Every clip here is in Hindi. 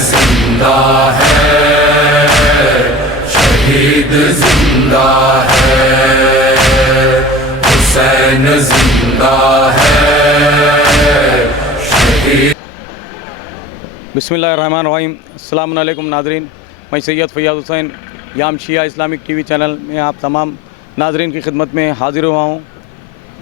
जिंदा है, शहीद जिंदा है, हुसैन जिंदा है, शहीद। बिस्मिल्लाहिर्रहमानिर्रहीम। अस्सलामु अलैकुम नाज़रीन, मैं सैयद फ़ैयाज़ हुसैन याम शिया इस्लामिक टीवी चैनल में आप तमाम नाज़रीन की खिदमत में हाज़िर हुआ हूँ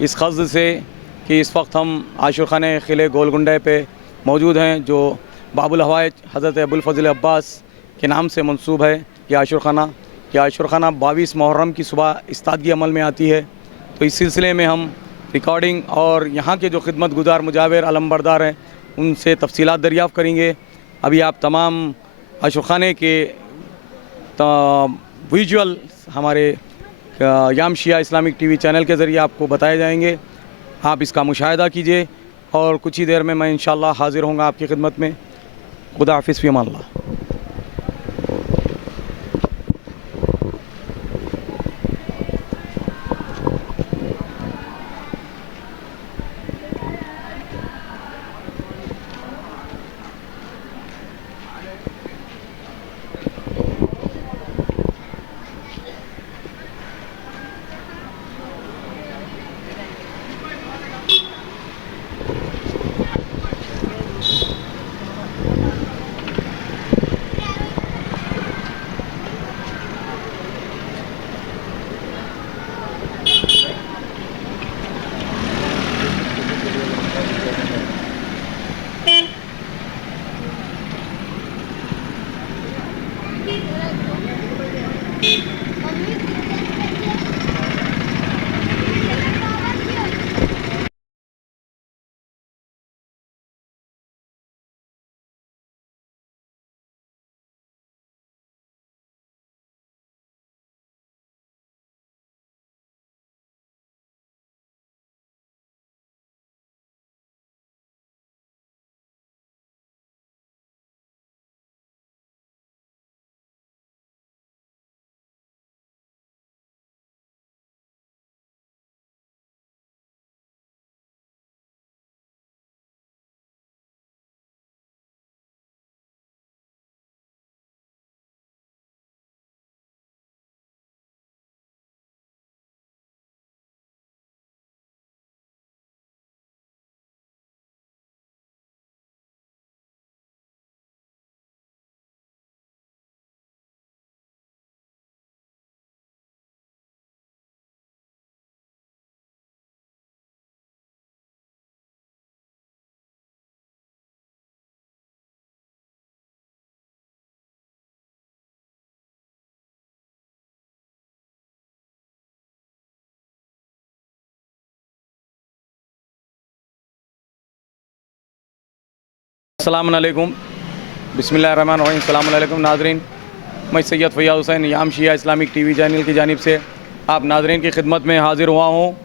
इस क़स्द से कि इस वक्त हम आशूर खाने क़िले गोलकुंडे पे मौजूद हैं, जो बाबुल हवाइज हज़रत अबुल फ़ज़ल अब्बास के नाम से मंसूब है। यह आशूर खाना 22 मुहर्रम की सुबह इस्तादगी अमल में आती है। तो इस सिलसिले में हम रिकॉर्डिंग और यहाँ के जो खिदमत गुज़ार मुजाविर अलमबरदार हैं उनसे तफसीलात दरियाफ़्त करेंगे। अभी आप तमाम आशूर खाने के विजुअल हमारे याम शिया इस्लामिक टीवी चैनल के ज़रिए आपको बताए जाएंगे। आप इसका मुशाहिदा कीजिए और कुछ ही देर में मैं इंशाअल्लाह हाज़िर होऊंगा आपकी खिदमत में। खुदा हाफ़िज़ फ़ी अमान अल्लाह। अस्सलामु अलैकुम, बिस्मिल्लाहिर्रहमानिर्रहीम। अस्सलामु अलैकुम नाज़रीन, मैं सैयद फ़ैयाज़ हुसैन याम शिया इस्लामिक टीवी चैनल की जानिब से आप नाज़रीन की खिदमत में हाज़िर हुआ हूँ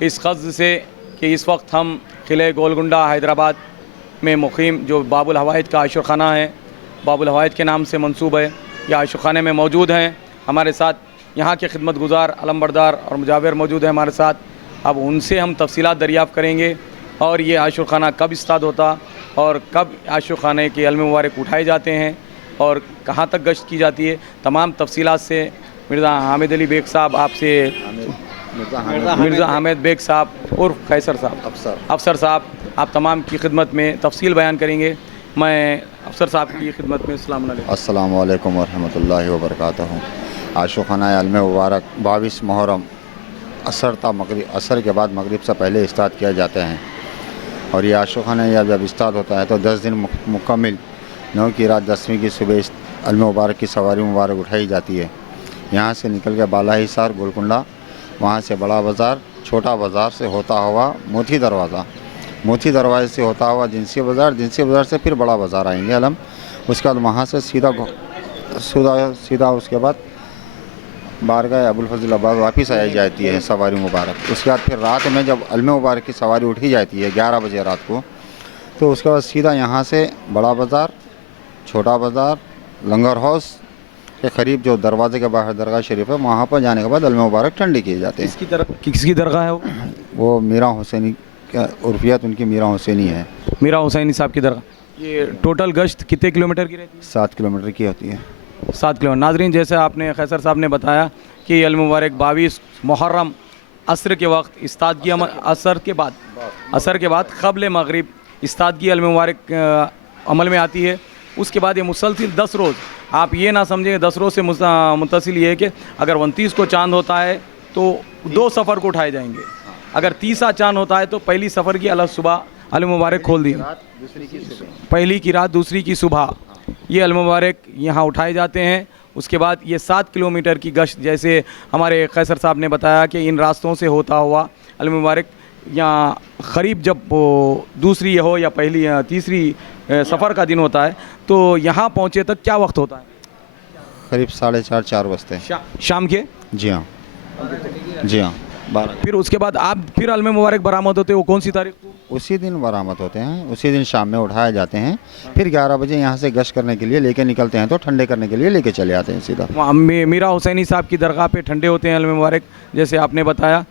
इस क़स्द से कि इस वक्त हम क़िले गोलकुंडा हैदराबाद में मुक़ीम जो बाबुल हवाइज का आशूर खाना है, बाबुल हवाइज के नाम से मंसूब है, यह आशूर खाने में मौजूद हैं। हमारे साथ यहाँ के खिदमत गुज़ार अलमबरदार और मुजाविर मौजूद हैं हमारे साथ। अब उनसे हम तफसीलात दरियाफ़्त करेंगे और ये आशूर खाना कब इस्ताद होता और कब आशूर खाने के अलम मुबारक उठाए जाते हैं और कहाँ तक गश्त की जाती है, तमाम तफसीलात से मिर्ज़ा हामिद अली बेग साहब आपसे मिर्ज़ा हामिद बेग साहब और कैसर साहब अफसर साहब आप तमाम की खिदमत में तफसील बयान करेंगे। मैं अफसर साहब की खिदमत में अस्सलामु अलैकुम वरहमतुल्लाहि वबरकातुहू। आशूर खाना अलम मुबारक 22 मुहर्रम असर के बाद मगरिब से पहले इस्ताद किया जाते हैं और ये आशूर खाना या जब इस्ताद होता है तो 10 दिन मुकम्मिल 9 की रात 10वीं की सुबह अलम मुबारक की सवारी मुबारक उठाई जाती है। यहाँ से निकल के बाला हिसार गोलकुंडा, वहाँ से बड़ा बाज़ार, छोटा बाज़ार से होता हुआ मोती दरवाज़े से होता हुआ जिनसी बाज़ार से फिर बड़ा बाज़ार आएंगे अलम। उसके बाद वहाँ से सीधा उसके बाद बारगाह अबुल फ़ज़ल अब्बास वापस आई जाती है सवारी मुबारक। उसके बाद फिर रात में जब अलम मुबारक की सवारी उठी जाती है 11 बजे रात को, तो उसके बाद सीधा यहाँ से बड़ा बाज़ार, छोटा बाज़ार, लंगर हाउस के करीब जो दरवाजे के बाहर दरगाह शरीफ है, वहाँ पर जाने के बाद अलम मुबारक ठंडी किए जाते हैं। किसकी दरगाह है वो मीरा हुसैनी उर्फियत उनकी मीरा हुसैनी है। मीरा हुसैनी साहब की दरगाह। ये टोटल गश्त कितने किलोमीटर की रहती 7 किलोमीटर की होती है। है? 7 किलोमीटर। नाजरीन, जैसे आपने खैसर साहब ने बताया कि अल मुबारक 22 मुहर्रम असर के वक्त इस्तादगी असर के बाद क़ब्ल मगरिब इस्तादगी अल मुबारक अमल में आती है। उसके बाद ये मुसलसिल 10 रोज़, आप ये ना समझें 10 रोज़ से मुतसिल ये है कि अगर 29 को चांद होता है तो 2 सफ़र को उठाए जाएंगे, अगर 30 चांद होता है तो पहली सफ़र की अलग सुबह अल मुबारक खोल दी, पहली की रात दूसरी की सुबह, ये अल मुबारक यहाँ उठाए जाते हैं। उसके बाद ये 7 किलोमीटर की गश्त, जैसे हमारे खैसर साहब ने बताया कि इन रास्तों से होता हुआ अल मुबारक यहाँ करीब जब दूसरी हो या पहली या तीसरी सफ़र का दिन होता है तो यहाँ पहुँचे तक क्या वक्त होता है? करीब 4:30-4 बजते हैं शाम के। जी हाँ, जी हाँ, 12। फिर उसके बाद आप फिर अल मुबारक बरामद होते हैं, वो कौन सी तारीख को? उसी दिन बरामद होते हैं, उसी दिन शाम में उठाए जाते हैं। फिर 11 बजे यहाँ से गश्त करने के लिए लेके निकलते हैं, तो ठंडे करने के लिए लेके चले आते हैं सीधा। वहाँ मीरा हुसैनी साहब की दरगाह पे ठंडे होते हैं अल मुबारक, जैसे आपने बताया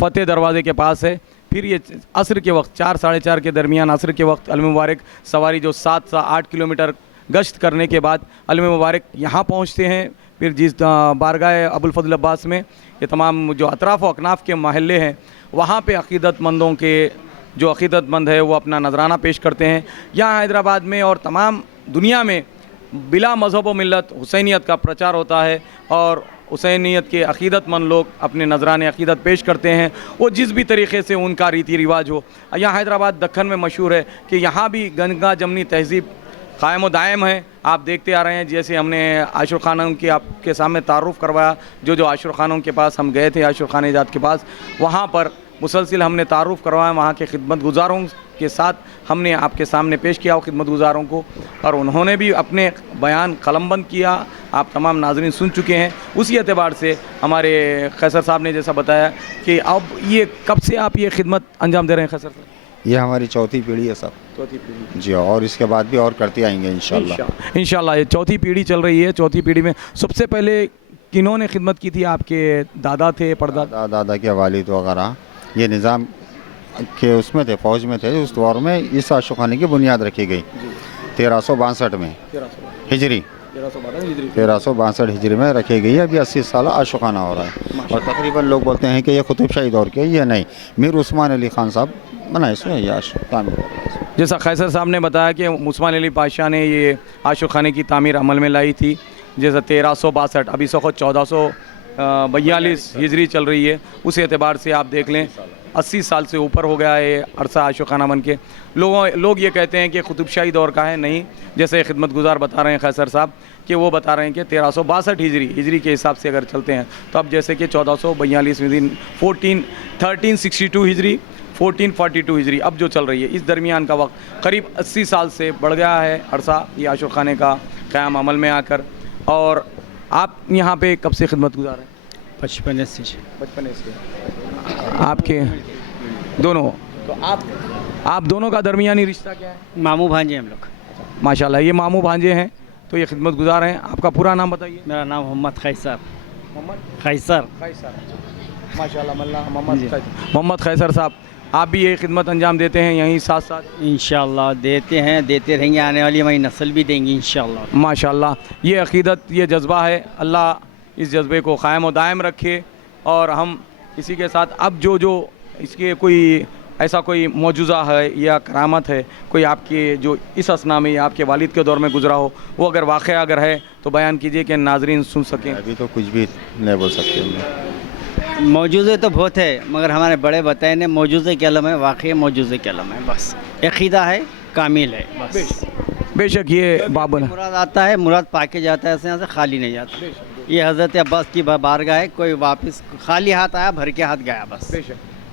फ़तेह दरवाज़े के पास है। फिर ये असर के वक्त 4 साढ़े 4 के दरमियान असर के वक्त अल मुबारक सवारी जो 7 से 8 किलोमीटर गश्त करने के बाद अल मुबारक यहाँ पहुँचते हैं। फिर जिस बारगाह अबुल फजल अब्बास में ये तमाम जो अतराफ़ व अकनाफ़ के महल्ले हैं वहाँ पे अक़ीदतमंदों के जो अक़ीदतमंद है वो अपना नजराना पेश करते हैं। यहाँ हैदराबाद में और तमाम दुनिया में बिला मज़हब व मिल्लत हुसैनियत का प्रचार होता है और हुसैनियत के अक़ीदतमंद लोग अपने नजराने अक़ीदत पेश करते हैं, वो जिस भी तरीक़े से उनका रीति रिवाज हो। यहाँ हैदराबाद दक्कन में मशहूर है कि यहाँ भी गंगा जमनी तहज़ीब कायम व दायम है। आप देखते आ रहे हैं, जैसे हमने आशुर खानों के आपके सामने तारुफ़ करवाया, जो आशुर खानों के पास हम गए थे, आशुर खान एजाद के पास, वहाँ पर मुसलसिल हमने तारुफ़ करवाया, वहाँ के खिदमत गुज़ारों के साथ हमने आपके सामने पेश किया खिदमत गुज़ारों को, और उन्होंने भी अपने बयान कलमबंद किया, आप तमाम नाज़रीन सुन चुके हैं। उसी एतबार से हमारे खैसर साहब ने जैसा बताया कि अब ये कब से आप ये खिदमत अंजाम दे रहे हैं खैसर साहब? ये हमारी चौथी पीढ़ी है सर। चौथी पीढ़ी जी, और इसके बाद भी और करते आएंगे इंशाल्लाह। इंशाल्लाह ये चौथी पीढ़ी चल रही है। चौथी पीढ़ी में सबसे पहले किन्होंने खिदमत की थी? आपके दादा थे, परदादा? दादा के वालिद वगैरह ये निज़ाम के उसमें थे, फ़ौज में थे। उस दौर में इस आशुखाने की बुनियाद रखी गई 1362 में हिजरी, 1362 हिजरी में रखी गई है। अभी 80 साल आशुखाना हो रहा है और तकरीबन लोग बोलते हैं कि ये कुतुब शाही दौर के, ये नहीं, मीर उस्मान अली ख़ान साहब बनाए इसमें ये आशुखाना। जैसा खैसर साहब ने बताया कि उस्मान अली पाशा ने ये आशुखाने की तामीर अमल में लाई थी, जैसा 1362, अभी 1442 हिजरी चल रही है। उस एतबार से आप देख लें 80 साल से ऊपर हो गया है अरसा आशुखाना बन के। लोग ये कहते हैं कि कुतुबशाही दौर का है, नहीं। जैसे खिदमत गुजार बता रहे हैं खैसर साहब कि वो बता रहे हैं कि 1362 हिजरी के हिसाब से अगर चलते हैं तो अब जैसे कि 1442 1362 हिजरी, 1442 हिजरी अब जो चल रही है, इस दरमियान का वक्त करीब 80 साल से बढ़ गया है अरसा ये आशुखाने का क़याम अमल में आकर। और आप यहाँ पे कब से खिदमत गुजार हैं? 55 से। आपके दोनों, तो आप दोनों का दरमियानी रिश्ता क्या है? मामू भांजे हम लोग। माशाल्लाह, ये मामू भांजे हैं तो ये खिदमत गुजार हैं। आपका पूरा नाम बताइए। मेरा नाम मोहम्मद खैसर। माशाल्लाह, मोहम्मद खैसर साहब, आप भी ये खिदमत अंजाम देते हैं यहीं साथ साथ? इंशाल्लाह देते हैं, देते रहेंगे, आने वाली हमारी नस्ल भी देंगी इंशाल्लाह। माशाल्लाह, ये अक़ीदत, ये जज्बा है, अल्लाह इस जज्बे को क़ायम व दायम रखे। और हम इसी के साथ अब जो इसके कोई ऐसा कोई मौजूज़ा है या करामत है, कोई आपके जो इस असना में या आपके वालिद के दौर में गुजरा हो, वो अगर वाक़या अगर है तो बयान कीजिए कि नाज़रीन सुन सकें। अभी तो कुछ भी नहीं बोल सकते। मौजूज़े तो बहुत है, मगर हमारे बड़े बताए ने मौजूज़े कलम है, वाक़ई मौजूज़े कलम है, बस अक़ीदा है, कामिल है, बस। बेशक ये बाबुल मुराद आता है, मुराद पाके जाता है, यहाँ से खाली नहीं जाता। ये हज़रत अब्बास की बारगाह है, कोई वापस खाली हाथ आया भर के हाथ गया, बस।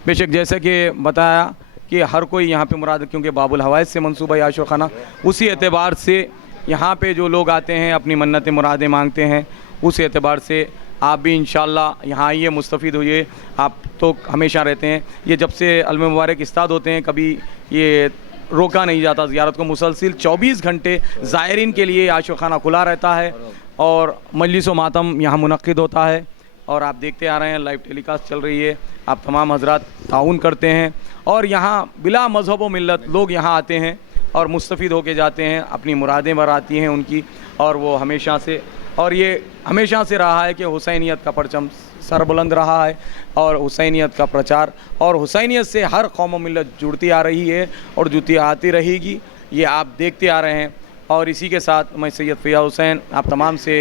बेशक जैसे कि बताया कि हर कोई यहाँ पे मुराद, क्योंकि बाबुल हवाइज से मंसूबा आशुर खाना, उसी एतबार से यहाँ पे जो लोग आते हैं अपनी मन्नतें मुरादें मांगते हैं, उस एतबार से आप भी इंशाल्लाह यहाँ आइए, मुस्तफ़ीद होइए। आप तो हमेशा रहते हैं, ये जब से अल्म मुबारक इस्ताद होते हैं कभी ये रोका नहीं जाता ज़ियारत को, मुसलसिल 24 घंटे ज़ायरीन के लिए आशुर खाना खुला रहता है और मजलिस व मातम यहाँ मुनक़्क़िद होता है। और आप देखते आ रहे हैं, लाइव टेलीकास्ट चल रही है, आप तमाम हजरात ताउन करते हैं और यहाँ बिला मज़हब व मिल्लत लोग यहाँ आते हैं और मुस्तफ़ीद होके जाते हैं, अपनी मुरादें बराती हैं उनकी। और वो हमेशा से, और ये हमेशा से रहा है कि हुसैनियत का परचम सरबुलंद रहा है और हुसैनियत का प्रचार, और हुसैनियत से हर कौम व मिल्लत जुड़ती आ रही है और जुड़ती आती रहेगी, ये आप देखते आ रहे हैं। और इसी के साथ मैं सैयद फ़ियाज़ हुसैन आप तमाम से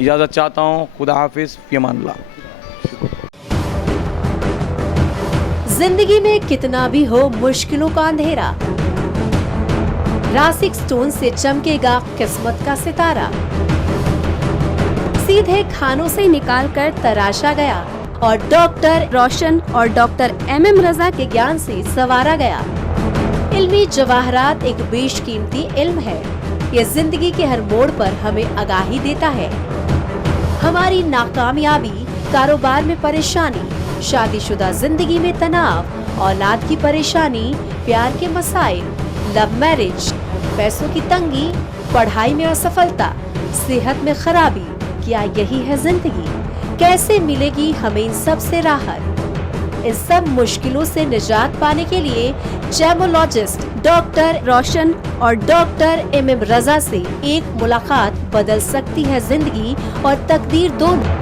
इजाज़त चाहता हूँ। खुदा हाफिज़, फ़ी अमानिल्लाह। जिंदगी में कितना भी हो मुश्किलों का अंधेरा, रासिक स्टोन से चमकेगा किस्मत का सितारा। सीधे खानों से निकालकर तराशा गया और डॉक्टर रोशन और डॉक्टर MM रजा के ज्ञान से संवारा गया। इल्मी जवाहरात एक बेशकीमती इल्म है। ये जिंदगी के हर मोड़ पर हमें आगाही देता है। हमारी नाकामयाबी, कारोबार में परेशानी, शादीशुदा जिंदगी में तनाव, औलाद की परेशानी, प्यार के मसाइल, लव मैरिज, पैसों की तंगी, पढ़ाई में असफलता, सेहत में खराबी, क्या यही है जिंदगी? कैसे मिलेगी हमें इन सब से राहत? इन सब मुश्किलों से निजात पाने के लिए जेमोलॉजिस्ट डॉक्टर रोशन और डॉक्टर MM रजा से एक मुलाकात बदल सकती है जिंदगी और तकदीर दोनों।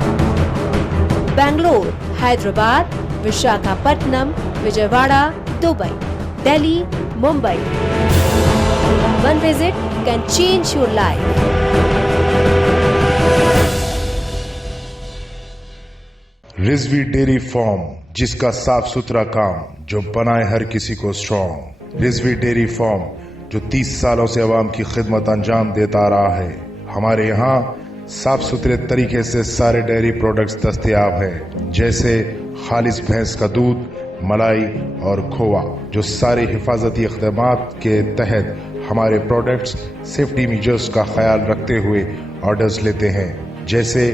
Bangalore, Hyderabad, Visakhapatnam, Vijayawada, Dubai, Delhi, Mumbai. One visit can change your life. Rizvi dairy farm, जिसका साफ सुथरा काम जो बनाए हर किसी को स्ट्रॉन्ग। रिजवी डेयरी फार्म जो 30 सालों से अवाम की खिदमत अंजाम देता रहा है। हमारे यहाँ साफ सुथरे तरीके से सारे डेयरी प्रोडक्ट्स दस्तयाब हैं, जैसे खालिस भैंस का दूध, मलाई और खोवा, जो सारे हिफाजती इक़दामात के तहत हमारे प्रोडक्ट्स सेफ्टी मेजर्स का ख्याल रखते हुए ऑर्डर्स लेते हैं, जैसे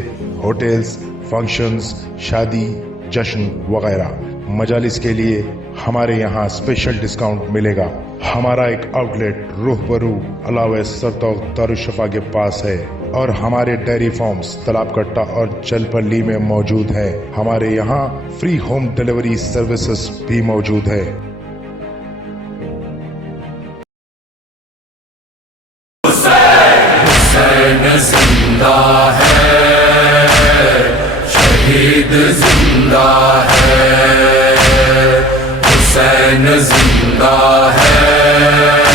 होटल्स, फंक्शंस, शादी, जश्न वगैरह। मजालिस के लिए हमारे यहाँ स्पेशल डिस्काउंट मिलेगा। हमारा एक आउटलेट रूहबरू अलावे सरतौक दारुशफा के पास है और हमारे डेयरी फार्म्स तालाब कट्टा और चलपल्ली में मौजूद है। हमारे यहाँ फ्री होम डिलीवरी सर्विसेज भी मौजूद है। हुसैन जिंदा है, शहीद जिंदा है, हुसैन जिंदा है।